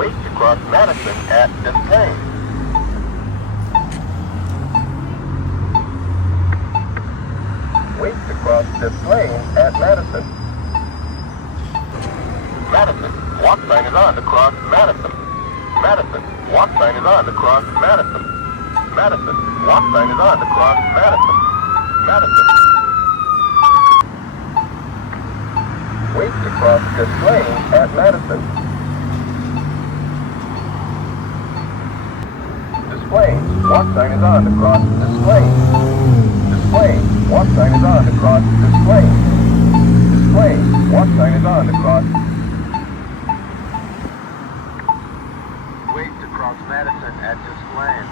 Wait to cross Madison at this lane. Wait to cross this lane at Madison. Madison, walk sign is on to cross Madison. Madison, walk sign is on to cross Madison. Madison, walk sign is on to cross Madison. Madison. Wait to cross this lane at Madison. Display, walk sign is on to cross this lane. Display, walk sign is on to cross this lane. Display, walk sign is on to cross. Wait to cross Madison at this lane.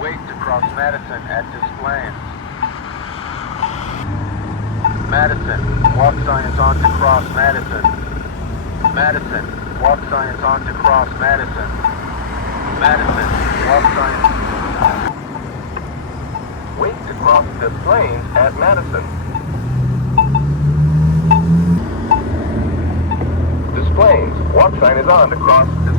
Wait to cross Madison at this lane. Madison, walk sign is on to cross Madison. Madison, walk sign is on to cross Madison. Madison, walk sign. Wait to cross this lane at Madison. Displays, walk sign is on to cross this